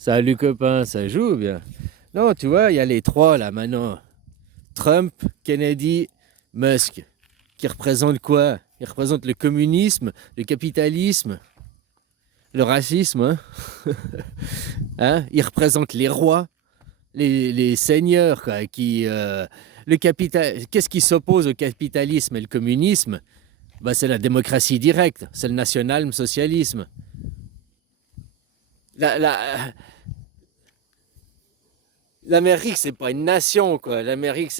Salut copain, ça joue bien. Non, tu vois, il y a les trois là maintenant. Trump, Kennedy, Musk. Qui représentent quoi? Ils représentent le communisme, le capitalisme, le racisme. Hein. Hein, ils représentent les rois, les seigneurs. Quoi, Qu'est-ce qui s'oppose au capitalisme et le communisme? Bah, c'est la démocratie directe, c'est le national-socialisme. La, la, L'Amérique, c'est pas une nation, quoi. L'Amérique,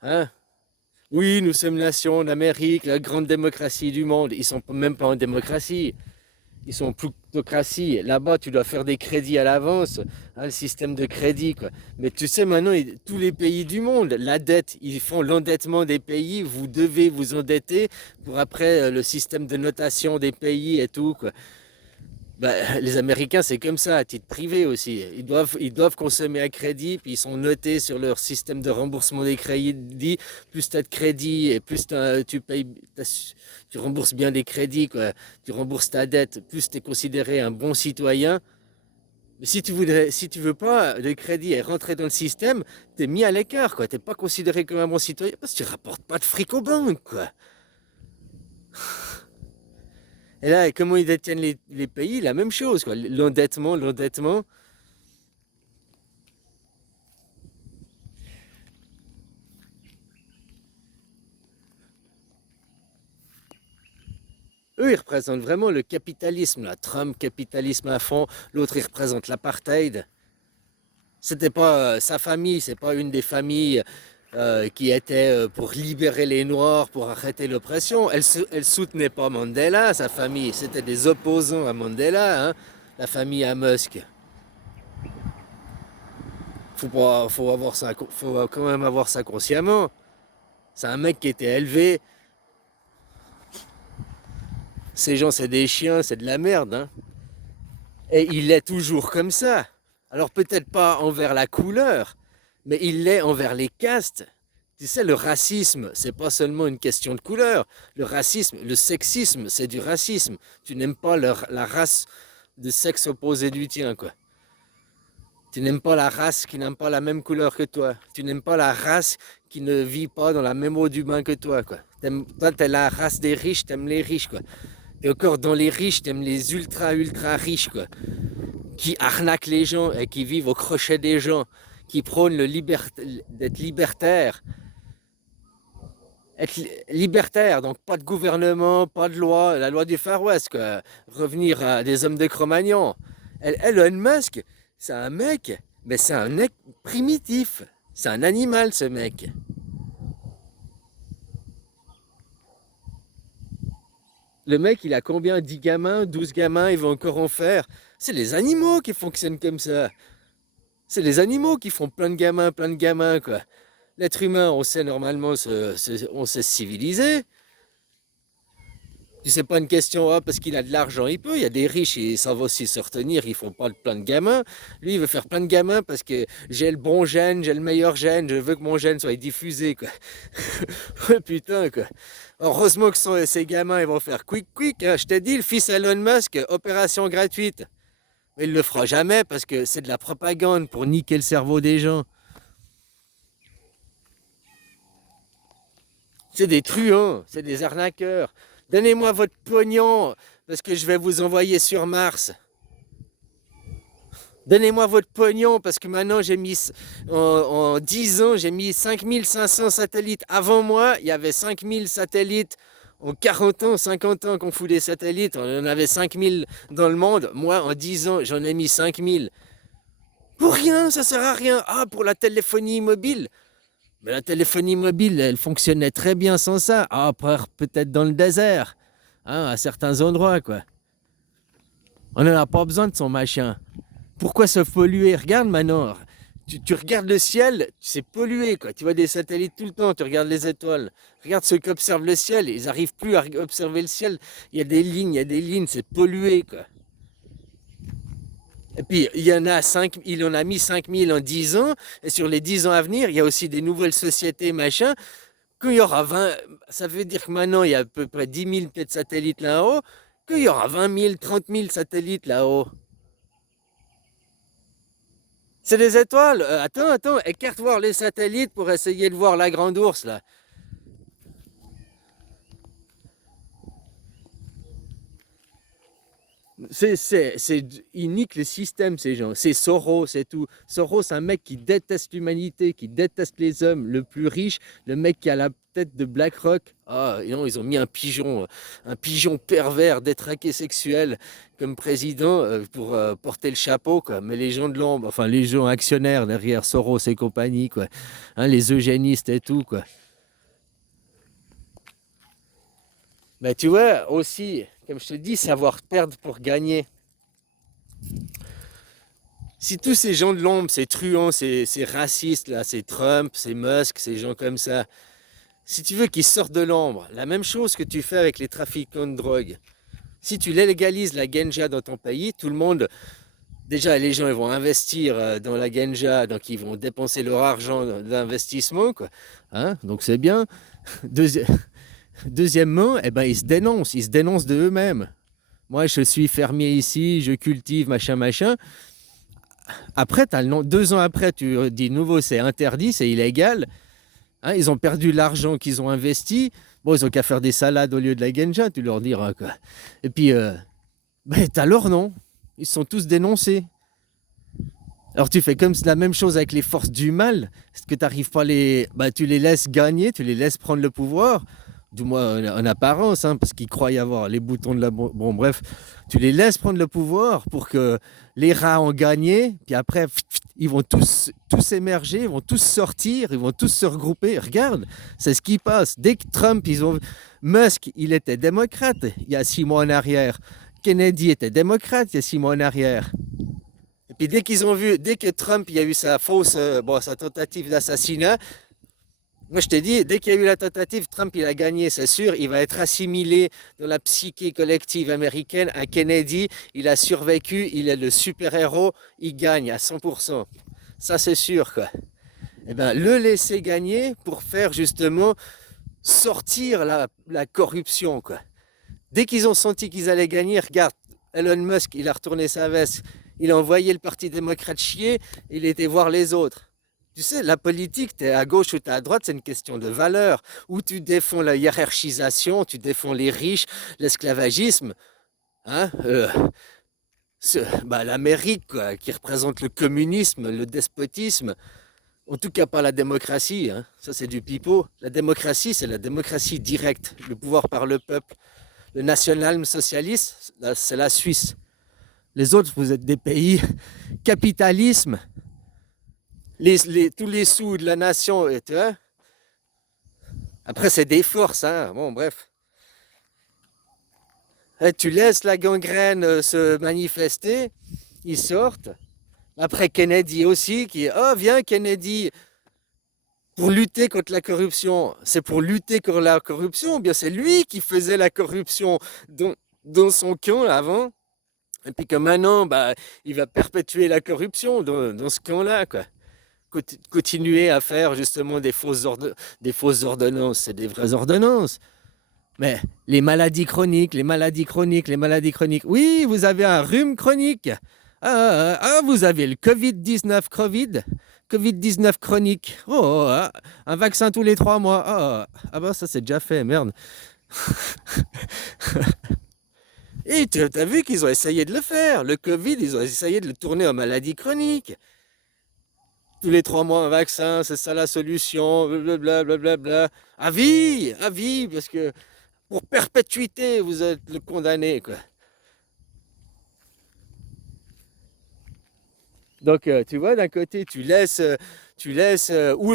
hein? Oui, nous sommes nation d'Amérique, la grande démocratie du monde. Ils sont même pas en démocratie. Ils sont en plutocratie. Là-bas, tu dois faire des crédits à l'avance, hein, le système de crédit, quoi. Mais tu sais, maintenant, tous les pays du monde, la dette, ils font l'endettement des pays. Vous devez vous endetter pour après le système de notation des pays et tout, quoi. Bah, les Américains, c'est comme ça, à titre privé aussi. Ils doivent consommer à crédit, puis ils sont notés sur leur système de remboursement des crédits. Plus tu as de crédits et plus tu payes, tu rembourses bien des crédits, quoi. Tu rembourses ta dette, plus tu es considéré un bon citoyen. Mais si tu veux pas de crédit et rentrer dans le système, tu es mis à l'écart, quoi. Tu n'es pas considéré comme un bon citoyen parce que tu rapportes pas de fric aux banques, quoi. Et là, comment ils détiennent les pays? La même chose, quoi. L'endettement. Eux, ils représentent vraiment le capitalisme, là. Trump, capitalisme à fond. L'autre, il représente l'apartheid. C'était pas sa famille, c'est pas une des familles qui était pour libérer les Noirs, pour arrêter l'oppression. Elle soutenait pas Mandela, sa famille. C'était des opposants à Mandela, hein, la famille à Musk. Faut quand même avoir ça consciemment. C'est un mec qui était élevé. Ces gens, c'est des chiens, c'est de la merde, hein. Et il est toujours comme ça. Alors peut-être pas envers la couleur, mais il l'est envers les castes. Tu sais, le racisme, c'est pas seulement une question de couleur. Le racisme, le sexisme, c'est du racisme. Tu n'aimes pas la race de sexe opposé du tien, quoi. Tu n'aimes pas la race qui n'a pas la même couleur que toi. Tu n'aimes pas la race qui ne vit pas dans la même eau d'humain que toi, quoi. Toi, t'es la race des riches, t'aimes les riches, quoi. Et encore dans les riches, t'aimes les ultra riches, quoi, qui arnaquent les gens et qui vivent au crochet des gens, qui prônent d'être libertaire. Être libertaire, donc pas de gouvernement, pas de loi, la loi du Far West, quoi. Revenir à des hommes de Cro-Magnon. Elon Musk, c'est un mec, mais c'est un mec primitif. C'est un animal, ce mec. Le mec, il a combien? 10 gamins, 12 gamins, il va encore en faire. C'est les animaux qui fonctionnent comme ça. C'est les animaux qui font plein de gamins, quoi. L'être humain, on sait normalement on sait se civiliser. Si c'est pas une question, ah, parce qu'il a de l'argent, il peut. Il y a des riches, ils savent aussi se retenir, ils font pas plein de gamins. Lui, il veut faire plein de gamins parce que j'ai le bon gène, j'ai le meilleur gène, je veux que mon gène soit diffusé, quoi. Putain, quoi. Heureusement que ces gamins, ils vont faire quick, hein. Je t'ai dit, le fils Elon Musk, opération gratuite. Mais il le fera jamais parce que c'est de la propagande pour niquer le cerveau des gens. C'est des truands, c'est des arnaqueurs. Donnez-moi votre pognon parce que je vais vous envoyer sur Mars. Donnez-moi votre pognon parce que maintenant en 10 ans, j'ai mis 5500 satellites. Avant moi, il y avait 5000 satellites. En 40 ans, 50 ans qu'on fout des satellites, on en avait 5000 dans le monde. Moi, en 10 ans, j'en ai mis 5000. Pour rien, ça sert à rien. Ah, pour la téléphonie mobile. Mais la téléphonie mobile, elle fonctionnait très bien sans ça. Ah, peut-être dans le désert, hein, à certains endroits, quoi. On n'en a pas besoin de son machin. Pourquoi se polluer? Regarde maintenant. Tu regardes le ciel, c'est pollué, quoi. Tu vois des satellites tout le temps, tu regardes les étoiles. Regarde ceux qui observent le ciel, ils n'arrivent plus à observer le ciel. Il y a des lignes, c'est pollué, quoi. Et puis, il en a mis 5000 en 10 ans, et sur les 10 ans à venir, il y a aussi des nouvelles sociétés, machin. Quand il y aura 20, ça veut dire que maintenant, il y a à peu près 10 000 peut-être satellites là-haut, qu'il y aura 20 000, 30 000 satellites là-haut. C'est des étoiles. Attends, écarte voir les satellites pour essayer de voir la grande ours là. Ils niquent le système, ces gens. C'est Soros, c'est tout. Soros, un mec qui déteste l'humanité, qui déteste les hommes, le plus riche, le mec qui a la tête de BlackRock. Ah, et non, ils ont mis un pigeon pervers, détraqué sexuel comme président pour porter le chapeau, quoi. Mais les gens de l'ombre, enfin les gens actionnaires derrière Soros et compagnie, quoi. Hein, les eugénistes et tout, quoi. Mais tu vois, aussi, comme je te dis, savoir perdre pour gagner. Si tous ces gens de l'ombre, ces truands, ces racistes, là, ces Trump, ces Musk, ces gens comme ça, si tu veux qu'ils sortent de l'ombre, la même chose que tu fais avec les trafiquants de drogue, si tu légalises la ganja dans ton pays, tout le monde, déjà les gens ils vont investir dans la ganja, donc ils vont dépenser leur argent d'investissement, quoi. Hein, donc c'est bien. Deuxi- Deuxièmement, eh ben, ils se dénoncent de eux-mêmes. Moi, je suis fermier ici, je cultive, machin, machin. Après, 2 ans après, tu dis nouveau, c'est interdit, c'est illégal. Hein, ils ont perdu l'argent qu'ils ont investi. Bon, ils ont qu'à faire des salades au lieu de la genja, tu leur diras, quoi. Et puis, ben, t'as leur nom. Ils sont tous dénoncés. Alors tu fais comme la même chose avec les forces du mal. Est-ce que tu n'arrives pas les... Bah, tu les laisses gagner, tu les laisses prendre le pouvoir. Du moins en apparence, hein, parce qu'ils croient y avoir les boutons de la... Bon bref, tu les laisses prendre le pouvoir pour que les rats ont gagné. Puis après, ils vont tous émerger, ils vont tous sortir, ils vont tous se regrouper. Regarde, c'est ce qui passe. Dès que Trump, Musk, il était démocrate il y a 6 mois en arrière. Kennedy était démocrate il y a 6 mois en arrière. Et puis dès que Trump il y a eu sa tentative d'assassinat, moi je t'ai dit, dès qu'il y a eu la tentative, Trump il a gagné, c'est sûr, il va être assimilé dans la psyché collective américaine. À Kennedy, il a survécu, il est le super-héros, il gagne à 100%. Ça c'est sûr, quoi. Eh bien, le laisser gagner pour faire justement sortir la corruption, quoi. Dès qu'ils ont senti qu'ils allaient gagner, regarde, Elon Musk, il a retourné sa veste, il a envoyé le Parti démocrate chier, il était voir les autres. Tu sais, la politique, tu es à gauche ou tu es à droite, c'est une question de valeur. Ou tu défends la hiérarchisation, tu défends les riches, l'esclavagisme, hein, bah, l'Amérique, quoi, qui représente le communisme, le despotisme, en tout cas pas la démocratie, hein. Ça c'est du pipeau. La démocratie, c'est la démocratie directe, le pouvoir par le peuple. Le nationalisme socialiste, c'est la Suisse. Les autres, vous êtes des pays capitalisme. Tous les sous de la nation, hein. Après, c'est des forces, hein. Bon, bref. Tu laisses la gangrène se manifester, ils sortent. Après, Kennedy aussi, qui est, oh, viens, Kennedy, pour lutter contre la corruption. C'est pour lutter contre la corruption, ou bien c'est lui qui faisait la corruption dans son camp avant. Et puis que maintenant, bah, il va perpétuer la corruption dans ce camp-là, quoi. Continuer à faire justement des fausses ordonnances, c'est des vraies ordonnances. Mais les maladies chroniques, les maladies chroniques, les maladies chroniques. Oui, vous avez un rhume chronique. Vous avez le Covid-19 chronique. Un vaccin tous les 3 mois. Bah ça c'est déjà fait, merde. Et tu as vu qu'ils ont essayé de le faire. Le Covid, ils ont essayé de le tourner en maladie chronique. Tous les 3 mois, un vaccin, c'est ça la solution, blablabla. Bla, bla, bla. À vie, parce que pour perpétuité, vous êtes le condamné, quoi. Donc, tu vois, d'un côté, ou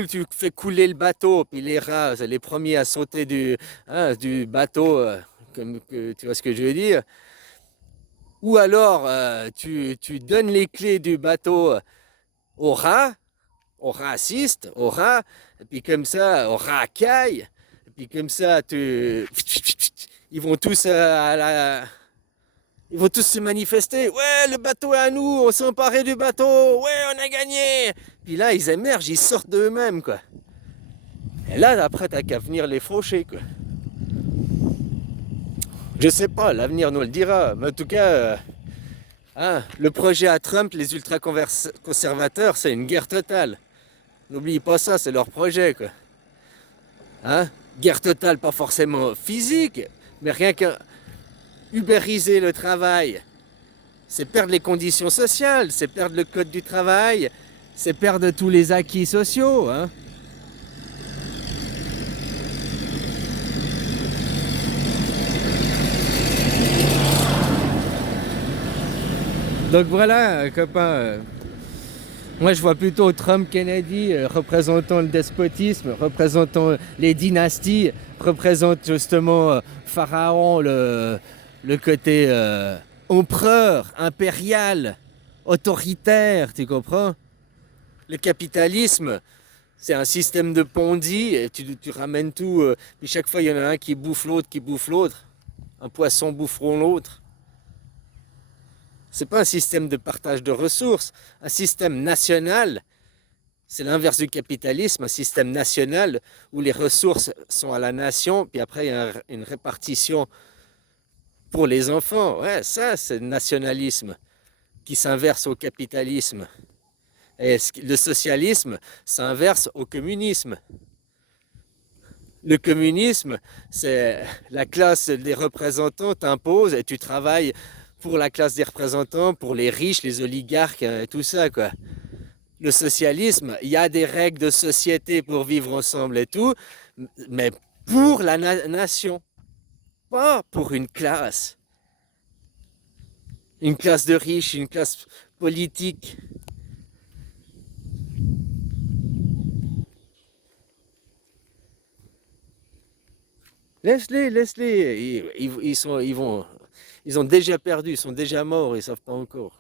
tu fais couler le bateau, puis les rats, c'est les premiers à sauter du bateau, tu vois ce que je veux dire. Ou alors, tu donnes les clés du bateau aux rats, aux racistes, aux rats, et puis comme ça, aux racailles, et puis comme ça, ils vont tous ils vont tous se manifester. Ouais, le bateau est à nous, on s'est emparé du bateau, ouais, on a gagné. Puis là, ils émergent, ils sortent d'eux-mêmes, quoi. Et là, après, t'as qu'à venir les faucher, quoi. Je sais pas, l'avenir nous le dira. Mais en tout cas, Hein, le projet à Trump, les ultra-conservateurs, c'est une guerre totale. N'oublie pas ça, c'est leur projet, quoi. Hein? Guerre totale, pas forcément physique, mais rien que ubériser le travail, c'est perdre les conditions sociales, c'est perdre le code du travail, c'est perdre tous les acquis sociaux. Hein? Donc voilà, copain. Moi, je vois plutôt Trump, Kennedy représentant le despotisme, représentant les dynasties, représentant justement Pharaon, le côté empereur, impérial, autoritaire, tu comprends? Le capitalisme, c'est un système de Ponzi, et tu ramènes tout, puis chaque fois il y en a un qui bouffe l'autre, qui bouffe l'autre. Un poisson boufferont l'autre. C'est pas un système de partage de ressources, un système national. C'est l'inverse du capitalisme, un système national où les ressources sont à la nation, puis après il y a une répartition pour les enfants. Ouais, ça c'est le nationalisme qui s'inverse au capitalisme. Et le socialisme s'inverse au communisme. Le communisme, c'est la classe des représentants t'impose et tu travailles pour la classe des représentants, pour les riches, les oligarques, tout ça, quoi. Le socialisme, il y a des règles de société pour vivre ensemble et tout, mais pour la nation, pas pour une classe. Une classe de riches, une classe politique. Laisse-les, laisse-les. Ils ont déjà perdu, ils sont déjà morts, ils savent pas encore.